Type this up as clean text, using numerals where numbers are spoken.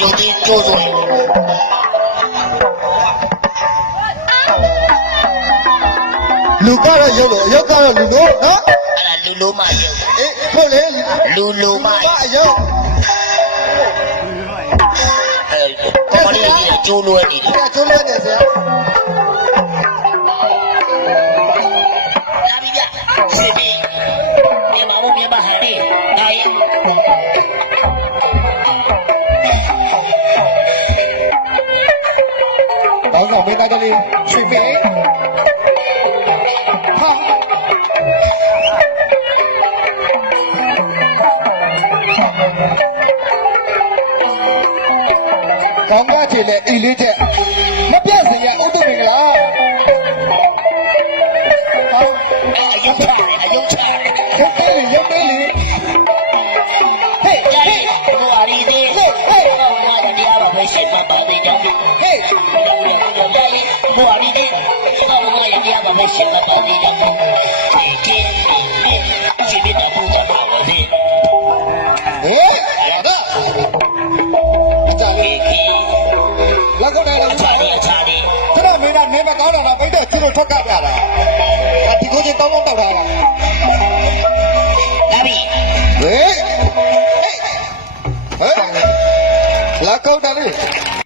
有的做做。လူကတော့ရုပ်လို့ရုပ်ကတော့လူလို့နော် အဲ့ဒါလူလိုမရုပ် အေးဟုတ်လေ လူလိုမ အရုပ် ကောင်းလေးကြီးကျိုးလွဲနေတယ် ကျိုးလဲနေစရာ လာပြီဗျစစ်ပြီမြန်မာဘုံမြန်မာဟန်ဒီဒါရင် ကောင်းဆောင်မင်းသားကလေးရွှေမင်းဟာကောင်းကချေလေအီလေးချက်မပြတ်စရာဥဒ္ဓမင်္ဂလာဟာ အယုံချတယ်အယုံချတယ် ရုပ်သေးလေရုပ်သေးလေဟေး ကြိုက်ဘုရားရီသေးဟေးဟေးဘာသာတရားပါပဲရှင်းပါပါသေးတယ်ဟေး ဟေး ဘုရားရီသေးဘာသာတရားပါပဲရှင်းပါပါသေးတယ်ဒီရှိတဲ့ဘုရားပါပါသေး ဟေးရတာအကြလေး ခေ လက်ကောက်တယ် အချာလေးအချာလေး ခဏမင်းသားနေမကောင်းတာတော့ဘိတ်တော့ကျွတ်ထွက်ကြပြတာဒီကိုချင်းတောင်းတောင်းတောက်တာ